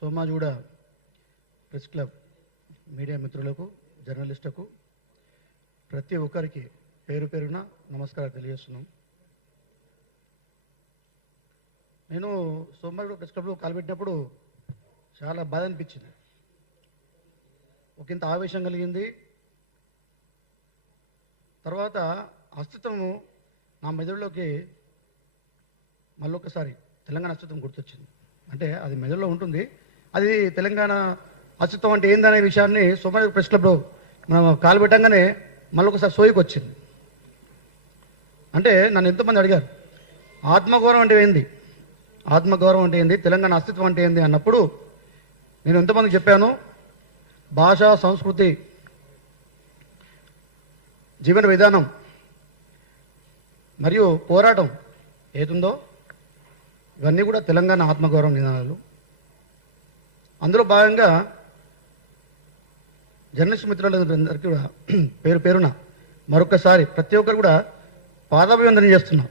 Somajiguda press club media మిత్రులకు జర్నలిస్టులకు ప్రతి ఒక్కరికి పేరు పేరున నమస్కారం తెలియజేస్తున్నాం. నేను సోమాజిగూడ ప్రెస్ క్లబ్లో కాల్పెట్టినప్పుడు చాలా బాధ అనిపించింది, ఒకంత ఆవేశం కలిగింది. తర్వాత అస్తిత్వము నా మెదడులోకి మళ్ళొకసారి తెలంగాణ అస్తిత్వం గుర్తొచ్చింది. అంటే అది మెదడులో ఉంటుంది, అది తెలంగాణ అస్తిత్వం అంటే ఏందనే విషయాన్ని సోమాజిగూడ ప్రెస్ క్లబ్లో మనం కాలు పెట్టంగానే మళ్ళొకసారి సోయికి వచ్చింది. అంటే నన్ను ఎంతోమంది అడిగారు, ఆత్మగౌరవం అంటే ఏంది, ఆత్మగౌరవం అంటే ఏంది, తెలంగాణ అస్తిత్వం అంటే ఏంది అన్నప్పుడు నేను ఎంతమందికి చెప్పాను, భాష, సంస్కృతి, జీవన విధానం మరియు పోరాటం ఏదుందో ఇవన్నీ కూడా తెలంగాణ ఆత్మగౌరవ నినాదాలు. అందులో భాగంగా జర్నలిస్ట్ మిత్రులందరికీ కూడా పేరు పేరున మరొకసారి ప్రతి ఒక్కరు కూడా పాదాభివందనం చేస్తున్నా.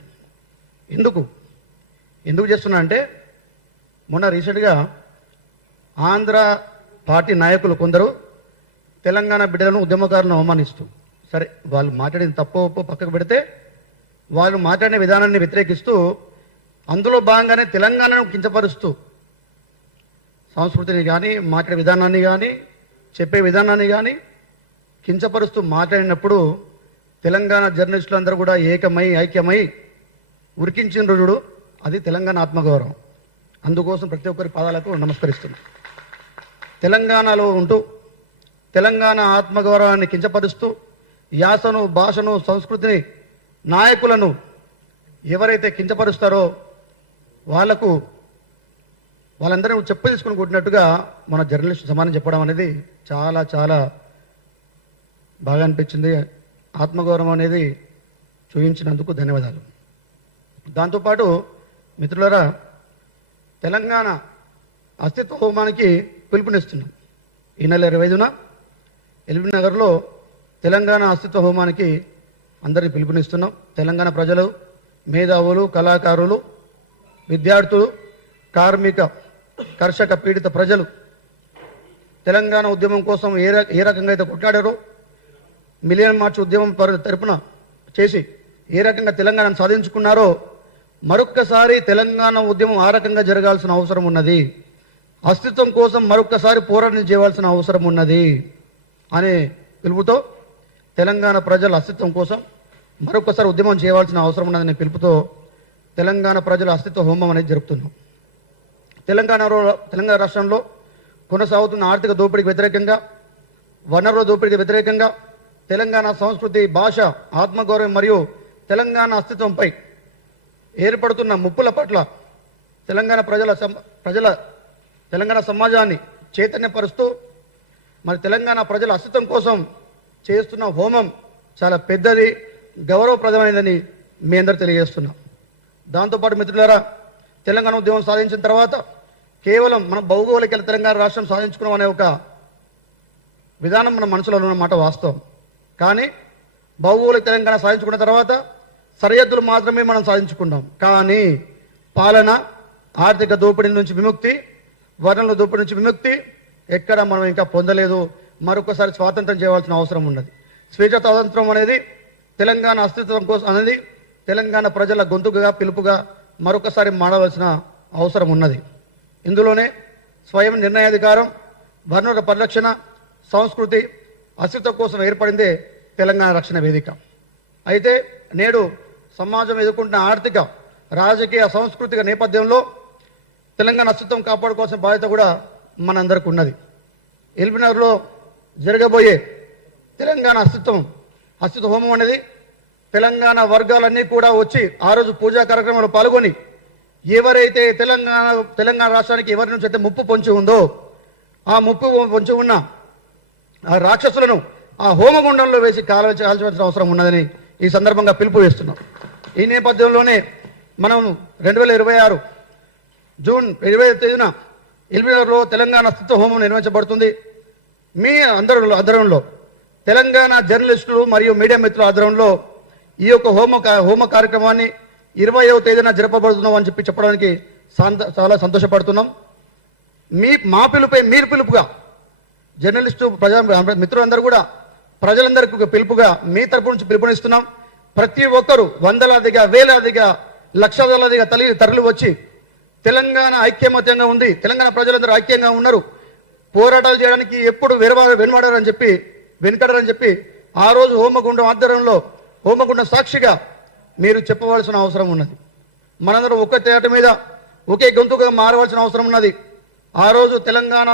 ఎందుకు చేస్తున్నా అంటే మొన్న రీసెంట్గా ఆంధ్ర పార్టీ నాయకులు కొందరు తెలంగాణ బిడ్డలను, ఉద్యమకారులను అవమానిస్తూ, సరే వాళ్ళు మాట్లాడిన తప్పు పక్కకు పెడితే వాళ్ళు మాట్లాడిన విధానాన్ని వ్యతిరేకిస్తూ అందులో భాగంగానే తెలంగాణను కించపరుస్తూ సంస్కృతిని కానీ, మాట్లాడే విధానాన్ని కానీ, చెప్పే విధానాన్ని కానీ కించపరుస్తూ మాట్లాడినప్పుడు తెలంగాణ జర్నలిస్టులు అందరూ కూడా ఐక్యమై ఉరికించిన రోజుడు అది తెలంగాణ ఆత్మగౌరవం. అందుకోసం ప్రతి ఒక్కరి పాదాలకు నమస్కరిస్తున్నాం. తెలంగాణలో ఉంటూ తెలంగాణ ఆత్మగౌరవాన్ని కించపరుస్తూ యాసను, భాషను, సంస్కృతిని, నాయకులను ఎవరైతే కించపరుస్తారో వాళ్ళందరూ చెప్పు తీసుకుని కొట్టినట్టుగా మన జర్నలిస్ట్ సమానం చెప్పడం అనేది చాలా చాలా బాగా అనిపించింది. ఆత్మగౌరవం అనేది చూపించినందుకు ధన్యవాదాలు. దాంతోపాటు మిత్రులారా, తెలంగాణ అస్తిత్వ హోమానికి పిలుపునిస్తున్నాం. ఈ నెల 25న ఎల్బీ నగర్లో తెలంగాణ అస్తిత్వ హోమానికి అందరినీ పిలుపునిస్తున్నాం. తెలంగాణ ప్రజలు, మేధావులు, కళాకారులు, విద్యార్థులు, కార్మిక, కర్షక పీడిత ప్రజలు తెలంగాణ ఉద్యమం కోసం ఏ రకంగా అయితే కొట్లాడారో, మిలియన్ మార్చ్ ఉద్యమం తరపున చేసి ఏ రకంగా తెలంగాణను సాధించుకున్నారో మరొక్కసారి తెలంగాణ ఉద్యమం ఆ రకంగా జరగాల్సిన అవసరం ఉన్నది. అస్తిత్వం కోసం మరొక్కసారి పోరాటం చేయవలసిన అవసరం ఉన్నది అనే పిలుపుతో, తెలంగాణ ప్రజల అస్తిత్వం కోసం మరొకసారి ఉద్యమం చేయవలసిన అవసరం ఉన్నదనే పిలుపుతో తెలంగాణ ప్రజల అస్తిత్వ హోమం అనేది జరుపుతున్నాం. తెలంగాణ రాష్ట్రంలో కొనసాగుతున్న ఆర్థిక దోపిడీకి వ్యతిరేకంగా, వనరుల దోపిడీకి వ్యతిరేకంగా, తెలంగాణ సంస్కృతి, భాష, ఆత్మగౌరవం మరియు తెలంగాణ అస్తిత్వంపై ఏర్పడుతున్న ముప్పుల పట్ల తెలంగాణ సమాజాన్ని చైతన్యపరుస్తూ మరి తెలంగాణ ప్రజల అస్తిత్వం కోసం చేస్తున్న హోమం చాలా పెద్దది, గౌరవప్రదమైనదని మీ అందరూ తెలియజేస్తున్నాం. దాంతోపాటు మిత్రులారా, తెలంగాణ ఉద్యమం సాధించిన తర్వాత కేవలం మన భౌగోళిక తెలంగాణ రాష్ట్రం సాధించుకున్నాం అనే ఒక విధానం మన మనసులో ఉన్నమాట వాస్తవం. కానీ భౌగోళిక తెలంగాణ సాధించుకున్న తర్వాత సరిహద్దులు మాత్రమే మనం సాధించుకున్నాం. కానీ పాలన, ఆర్థిక దోపిడీ నుంచి విముక్తి, వనరుల దోపిడీ నుంచి విముక్తి ఎక్కడ మనం ఇంకా పొందలేదు. మరొకసారి స్వాతంత్రం చేయవలసిన అవసరం ఉన్నది. స్వేచ్ఛ స్వాతంత్రం అనేది తెలంగాణ అస్తిత్వం కోసం అనేది తెలంగాణ ప్రజల గొంతుగా, పిలుపుగా మరొకసారి మాడవలసిన అవసరం ఉన్నది. ఇందులోనే స్వయం నిర్ణయాధికారం, వనరుల పరిరక్షణ, సంస్కృతి, అస్తిత్వం కోసం ఏర్పడిందే తెలంగాణ రక్షణ వేదిక. అయితే నేడు సమాజం ఎదుర్కొంటున్న ఆర్థిక, రాజకీయ, సాంస్కృతిక నేపథ్యంలో తెలంగాణ అస్తిత్వం కాపాడుకోవాల్సిన బాధ్యత కూడా మనందరికీ ఉన్నది. ఎల్బీ నగర్లో జరగబోయే తెలంగాణ అస్తిత్వ హోమం అనేది తెలంగాణ వర్గాలన్నీ కూడా వచ్చి ఆ రోజు పూజా కార్యక్రమంలో పాల్గొని ఎవరైతే తెలంగాణ రాష్ట్రానికి ఎవరి నుంచి అయితే ముప్పు పొంచి ఉందో ఆ ముప్పు పొంచి ఉన్న ఆ రాక్షసులను ఆ హోమగుండంలో వేసి కాల్చవలసిన అవసరం ఉన్నదని ఈ సందర్భంగా పిలుపు వేస్తున్నాం. ఈ నేపథ్యంలోనే మనం 2026 జూన్ 25వ తేదీన ఎల్బీ నగర్లో తెలంగాణ అస్తిత్వ హోమం నిర్వహించబడుతుంది. మీ ఆధ్వర్యంలో తెలంగాణ జర్నలిస్టులు మరియు మీడియా మిత్రుల ఆధ్వర్యంలో ఈ యొక్క హోమ కార్యక్రమాన్ని 20వ తేదీన జరపబడుతున్నాం అని చెప్పడానికి చాలా సంతోషపడుతున్నాం. మా పిలుపై మీరు పిలుపుగా జర్నలిస్టు ప్రజా మిత్రులందరూ కూడా ప్రజలందరికీ ఒక పిలుపుగా మీ తరపు నుంచి పిలుపునిస్తున్నాం. ప్రతి ఒక్కరూ వందలాదిగా వేలాదిగా లక్షలాదిగా తరలి వచ్చి తెలంగాణ ఐక్యమత్యంగా ఉంది, తెలంగాణ ప్రజలందరూ ఐక్యంగా ఉన్నారు, పోరాటాలు చేయడానికి ఎప్పుడు వెనుకడరని చెప్పి ఆ రోజు హోమగుండం ఆధ్వర్యంలో హోమగుండం సాక్షిగా మీరు చెప్పవలసిన అవసరం ఉన్నది. మనందరం ఒకే తేట మీద ఒకే గొంతుగా మారవలసిన అవసరం ఉన్నది. ఆ రోజు తెలంగాణ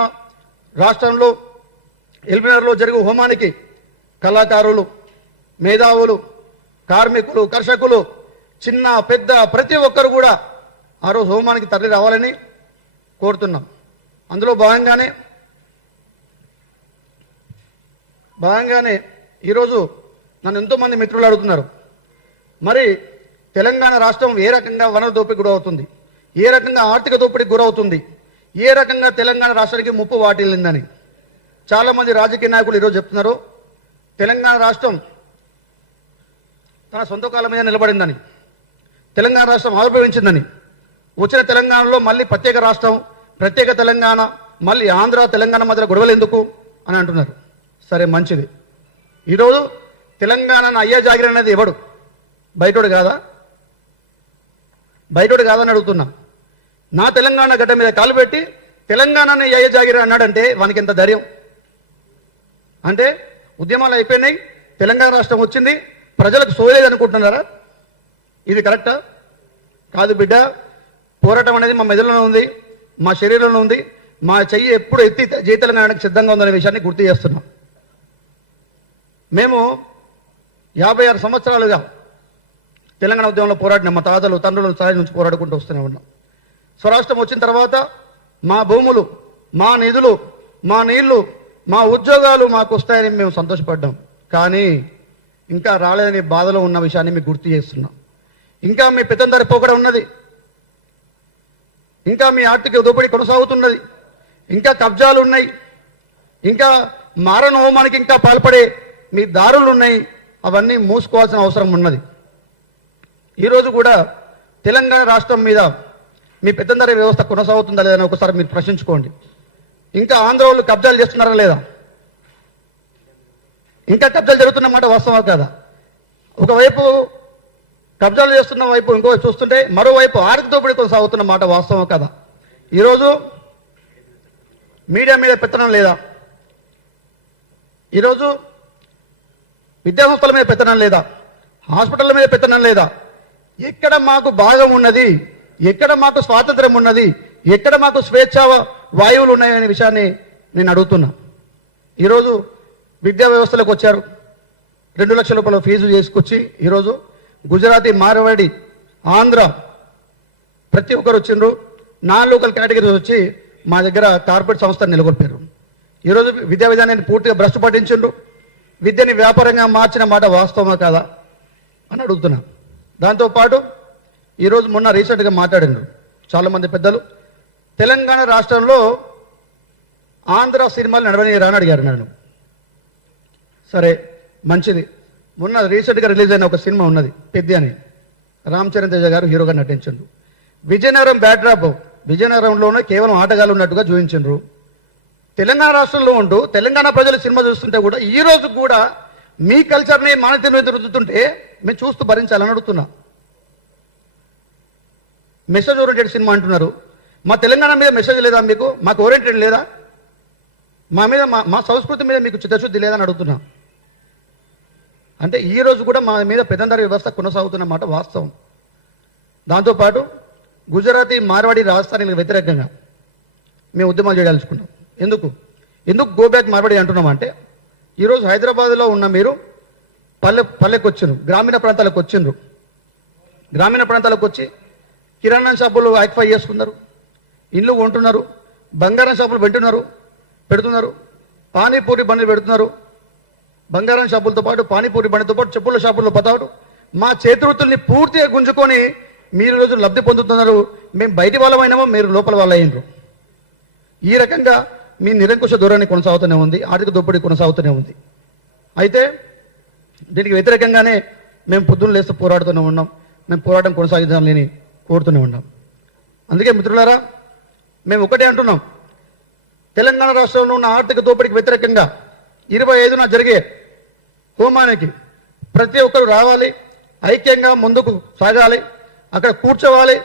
రాష్ట్రంలో ఎల్బీనగర్లో జరిగే హోమానికి కళాకారులు, మేధావులు, కార్మికులు, కర్షకులు, చిన్న పెద్ద ప్రతి ఒక్కరు కూడా ఆ రోజు హోమానికి తరలి రావాలని కోరుతున్నాం. అందులో భాగంగానే ఈరోజు నన్ను ఎంతోమంది మిత్రులు అడుగుతున్నారు, మరి తెలంగాణ రాష్ట్రం ఏ రకంగా వనరు దోపిడీకి గురవుతుంది, ఏ రకంగా ఆర్థిక దోపిడీకి గురవుతుంది, ఏ రకంగా తెలంగాణ రాష్ట్రానికి ముప్పు వాటిల్లిందని చాలామంది రాజకీయ నాయకులు ఈరోజు చెప్తున్నారు. తెలంగాణ రాష్ట్రం తన సొంత కాలం మీద నిలబడిందని, తెలంగాణ రాష్ట్రం ఆవిర్భవించిందని, వచ్చిన తెలంగాణలో మళ్ళీ ప్రత్యేక రాష్ట్రం, ప్రత్యేక తెలంగాణ, మళ్ళీ ఆంధ్ర తెలంగాణ మధ్య గొడవలు ఎందుకు అని అంటున్నారు. సరే, మంచిది. ఈరోజు తెలంగాణను అయ్యా జాగిరి అనేది ఎవడు? బయటోడు కాదా? బయటోడు కాదని అడుగుతున్నా. నా తెలంగాణ గడ్డ మీద కాలు పెట్టి తెలంగాణని అయ్యా జాగిరి అన్నాడంటే వానికి ఎంత ధైర్యం? అంటే ఉద్యమాలు అయిపోయినాయి, తెలంగాణ రాష్ట్రం వచ్చింది, ప్రజలకు సోయలేదు అనుకుంటున్నారా? ఇది కరెక్టా? కాదు బిడ్డ. పోరాటం అనేది మా మెదడులో ఉంది, మా శరీరంలో ఉంది, మా చెయ్యి ఎప్పుడు ఎత్తి జై తెలంగాణకు సిద్ధంగా ఉందనే విషయాన్ని గుర్తు చేస్తున్నాం. మేము 56 సంవత్సరాలుగా తెలంగాణ ఉద్యమంలో పోరాడిన మా తాతలు తండ్రుల స్థాయి నుంచి పోరాడుకుంటూ వస్తూనే ఉన్నాం. స్వరాష్ట్రం వచ్చిన తర్వాత మా భూములు, మా నిధులు, మా నీళ్లు, మా ఉద్యోగాలు మాకు వస్తాయని మేము సంతోషపడ్డాం. కానీ ఇంకా రాలేదని బాధలో ఉన్న విషయాన్ని మీకు గుర్తు చేస్తున్నాం. ఇంకా మీ పెత్తందారి పోకడ ఉన్నది, ఇంకా మీ ఆర్థిక దోపిడీ కొనసాగుతున్నది, ఇంకా కబ్జాలు ఉన్నాయి, ఇంకా మారణ హోమానికి ఇంకా పాల్పడే మీ దారులు ఉన్నాయి. అవన్నీ మూసుకోవాల్సిన అవసరం ఉన్నది. ఈరోజు కూడా తెలంగాణ రాష్ట్రం మీద మీ పెత్తందారి వ్యవస్థ కొనసాగుతుందా లేదని ఒకసారి మీరు ప్రశ్నించుకోండి. ఇంకా ఆంధ్ర వాళ్ళు కబ్జాలు చేస్తున్నారా లేదా? ఇంకా కబ్జాలు జరుగుతున్నమాట వాస్తవా కాదా? ఒకవైపు కబ్జాలు చేస్తున్న వైపు ఇంకోవైపు చూస్తుంటే మరోవైపు ఆర్థిక దోపిడీ కొనసాగుతున్న మాట వాస్తవం కదా? ఈరోజు మీడియా మీద పెత్తనం లేదా? ఈరోజు విద్యాసంస్థల మీద పెత్తనం లేదా? హాస్పిటళ్ళ మీద పెత్తనం లేదా? ఎక్కడ మాకు భాగం ఉన్నది, ఎక్కడ మాకు స్వాతంత్రం ఉన్నది, ఎక్కడ మాకు స్వేచ్ఛ వాయువులు ఉన్నాయనే విషయాన్ని నేను అడుగుతున్నా. ఈరోజు విద్యా వ్యవస్థలోకి వచ్చారు, 2 లక్షల రూపాయల ఫీజు చేసుకొచ్చి ఈరోజు గుజరాతీ, మార్వాడి, ఆంధ్ర ప్రతి ఒక్కరు వచ్చిండ్రు. నాన్ లోకల్ కేటగిరీస్ వచ్చి మా దగ్గర కార్పొరేట్ సంస్థను నెలకొల్పారు. ఈరోజు విద్యా విధానాన్ని పూర్తిగా భ్రష్టు పట్టించిండ్రు. విద్యని వ్యాపారంగా మార్చిన మాట వాస్తవమా కాదా అని అడుగుతున్నా. దాంతోపాటు ఈరోజు మొన్న రీసెంట్గా మాట్లాడినారు చాలామంది పెద్దలు, తెలంగాణ రాష్ట్రంలో ఆంధ్ర సినిమాలు నడవనీయరా అని అడిగారు నన్ను. సరే, మంచిది. మొన్న రీసెంట్గా రిలీజ్ అయిన ఒక సినిమా ఉన్నది పెద్ది అని, రామ్ చరణ్ తేజ గారు హీరోగా నటించారు. విజయనగరం బ్యాక్డ్రాప్, విజయనగరంలోనే కేవలం ఆటగాళ్ళు ఉన్నట్టుగా చూపించారు. తెలంగాణ రాష్ట్రంలో ఉంటూ తెలంగాణ ప్రజలు సినిమా చూస్తుంటే కూడా ఈ రోజు కూడా మీ కల్చర్ని మానవీయతను రుద్దుతుంటే మేము చూస్తూ భరించాలని అడుగుతున్నా. మెసేజ్ ఓరియంటెడ్ సినిమా అంటున్నారు. మా తెలంగాణ మీద మెసేజ్ లేదా మీకు? మాకు ఓరియంటెడ్ లేదా? మా మీద మా సంస్కృతి మీద మీకు చిత్తశుద్ధి లేదని అడుగుతున్నా. అంటే ఈ రోజు కూడా మా మీద పెత్తందారీ వ్యవస్థ కొనసాగుతున్న మాట వాస్తవం. దాంతోపాటు గుజరాతీ, మార్వాడి, రాజస్థానీలకు వ్యతిరేకంగా మేము ఉద్యమాలు చేయదలుచుకున్నాం. ఎందుకు గో బ్యాక్ మార్వాడి అంటున్నాం అంటే, ఈరోజు హైదరాబాద్లో ఉన్న మీరు పల్లెకు వచ్చిండ్రు, గ్రామీణ ప్రాంతాలకు వచ్చిండ్రు. గ్రామీణ ప్రాంతాలకు వచ్చి కిరాణా షాపులు ఆక్యుపై చేసుకున్నారు, ఇల్లు కొంటున్నారు, బంగారం షాపులు పెడుతున్నారు, పానీపూరి బండ్లు పెడుతున్నారు. బంగారం షాపులతో పాటు పానీపూరి బండితో పాటు చెప్పుల షాపుల్లో పతాడు మా చేతివృత్తుల్ని పూర్తిగా గుంజుకొని మీరు ఈరోజు లబ్ధి పొందుతున్నారు. మేము బయటి వాళ్ళమైనామో మీరు లోపల వాళ్ళు అయ్యిండ్రు. ఈ రకంగా మీ నిరంకుశ ధోరణి కొనసాగుతూనే ఉంది, ఆర్థిక దోపిడీ కొనసాగుతూనే ఉంది. అయితే దీనికి వ్యతిరేకంగానే మేము పొద్దున్న లేస్తూ పోరాడుతూనే ఉన్నాం, మేము పోరాటం కొనసాగించాలని కోరుతూనే ఉన్నాం. అందుకే మిత్రులారా, మేము ఒకటే అంటున్నాం, తెలంగాణ రాష్ట్రంలో ఉన్న ఆర్థిక దోపిడీకి వ్యతిరేకంగా 25న జరిగే హోమానికి ప్రతి ఒక్కరు రావాలి, ఐక్యంగా ముందుకు సాగాలి, అక్కడ కూర్చోవాలి,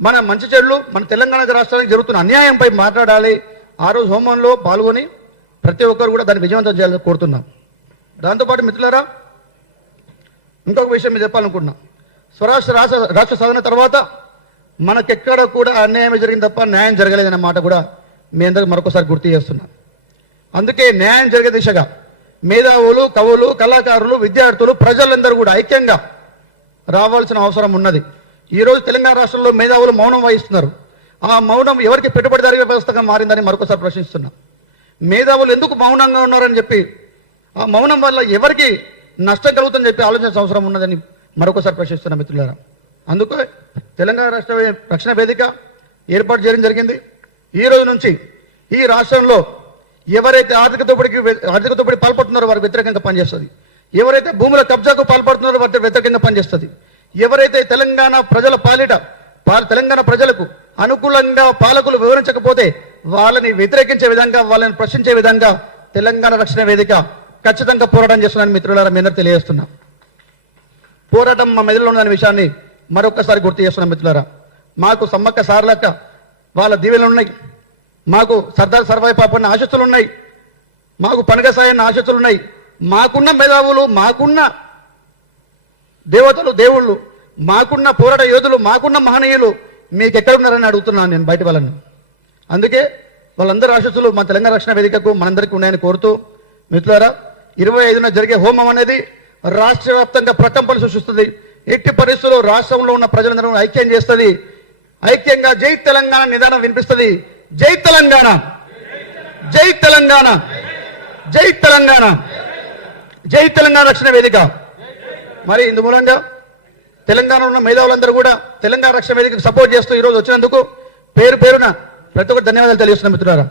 మన మంచి చెడులు మన తెలంగాణ రాష్ట్రానికి జరుగుతున్న అన్యాయంపై మాట్లాడాలి. ఆ రోజు హోమంలో పాల్గొని ప్రతి ఒక్కరు కూడా దాన్ని విజయవంతం చేయాలని కోరుతున్నాం. దాంతోపాటు మిత్రులారా, ఇంకొక విషయం మీరు చెప్పాలనుకుంటున్నా. స్వరాష్ట్ర రాష్ట్ర సాధన తర్వాత మనకెక్కడ కూడా అన్యాయమే జరిగింది తప్ప న్యాయం జరగలేదనే మాట కూడా మీ అందరికి మరొకసారి గుర్తు చేస్తున్నా. అందుకే న్యాయం జరిగే దిశగా మేధావులు, కవులు, కళాకారులు, విద్యార్థులు, ప్రజలందరూ కూడా ఐక్యంగా రావాల్సిన అవసరం ఉన్నది. ఈరోజు తెలంగాణ రాష్ట్రంలో మేధావులు మౌనం వహిస్తున్నారు. ఆ మౌనం ఎవరికి పెట్టుబడిదారీ వ్యవస్థగా మారిందని మరొకసారి ప్రశ్నిస్తున్నాం. మేధావులు ఎందుకు మౌనంగా ఉన్నారని చెప్పి, ఆ మౌనం వల్ల ఎవరికి నష్టం కలుగుతుందని చెప్పి ఆలోచించాల్సిన అవసరం ఉన్నదని మరొకసారి ప్రశ్నిస్తున్నాం మిత్రులారా. అందుకే తెలంగాణ రాష్ట్ర రక్షణ వేదిక ఏర్పాటు చేయడం జరిగింది. ఈ రోజు నుంచి ఈ రాష్ట్రంలో ఎవరైతే ఆర్థిక దోపిడీ పాల్పడుతున్నారో వారికి వ్యతిరేకంగా పనిచేస్తుంది. ఎవరైతే భూముల కబ్జాకు పాల్పడుతున్నారో వారికి వ్యతిరేకంగా పనిచేస్తుంది. ఎవరైతే తెలంగాణ ప్రజల తెలంగాణ ప్రజలకు అనుకూలంగా పాలకులు వివరించకపోతే వాళ్ళని వ్యతిరేకించే విధంగా, వాళ్ళని ప్రశ్నించే విధంగా తెలంగాణ రక్షణ వేదిక ఖచ్చితంగా పోరాటం చేస్తున్నాను మిత్రులారా. మీ అందరూ తెలియజేస్తున్నాం. పోరాటం మా మెదడులో ఉన్న విషయాన్ని మరొకసారి గుర్తు చేస్తున్నాం మిత్రులారా. మాకు సమ్మక్క సారలక్క వాళ్ళ దీవెనలు ఉన్నాయి, మాకు సర్దార్ సర్వాయి పాపన్న ఆశస్సులు ఉన్నాయి, మాకు పనగ సాయన్న ఆశస్సులు ఉన్నాయి. మాకున్న మేధావులు, మాకున్న దేవతలు, దేవుళ్ళు, మాకున్న పోరాట యోధులు, మాకున్న మహనీయులు మీకు ఎక్కడున్నారని అడుగుతున్నాను నేను బయట వాళ్ళని. అందుకే వాళ్ళందరూ ఆశస్సులు మా తెలంగాణ రక్షణ వేదికకు మనందరికీ ఉన్నాయని కోరుతూ మిత్రులారా, 25న జరిగే హోమం అనేది రాష్ట్ర వ్యాప్తంగా ప్రకంపనలు సృష్టిస్తుంది. ఎట్టి పరిస్థితుల్లో రాష్ట్రంలో ఉన్న ప్రజలందరూ ఐక్యం చేస్తుంది. ఐక్యంగా జై తెలంగాణ నిదానం వినిపిస్తుంది. జై తెలంగాణ, జై తెలంగాణ, జై తెలంగాణ, జై తెలంగాణ రక్షణ వేదిక. మరి ఇందు మూలంగా తెలంగాణలో ఉన్న మేధావులందరూ కూడా తెలంగాణ రక్షణ వేదికకు సపోర్ట్ చేస్తూ ఈరోజు వచ్చినందుకు పేరు పేరున ప్రతి ఒక్కరు ధన్యవాదాలు తెలియజేస్తున్నాం మిత్రులారా.